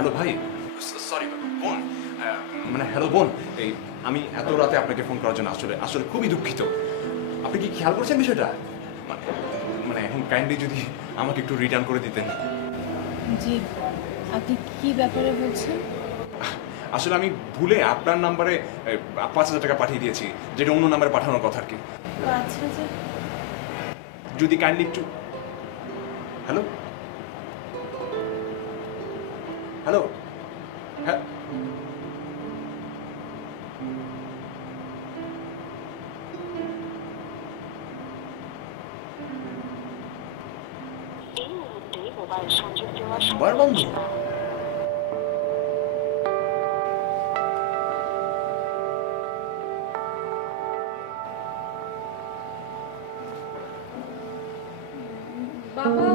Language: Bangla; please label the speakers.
Speaker 1: হ্যালো ভাই। সরি বোন মানে হ্যালো বোন এই আমি এত রাতে আপনাকে ফোন করার জন্য আসলে আসলে খুবই দুঃখিত। আপনি কি খেয়াল করছেন বিষয়টা? মানে মানে এখন কাইন্ডলি যদি আমাকে একটু রিটার্ন করে দিতেন।
Speaker 2: জি আপনি কি ব্যাপারে বলছেন?
Speaker 1: আসলে আমি ভুলে আপনার নাম্বারে পাঁচ হাজার টাকা পাঠিয়ে দিয়েছি যেটা অন্য নাম্বারে পাঠানোর কথা আর কি। যদি কাইন্ডলি একটু হ্যালো? হ্যালো? হ্যাঁ? বার বন্ধ।
Speaker 3: বাবা।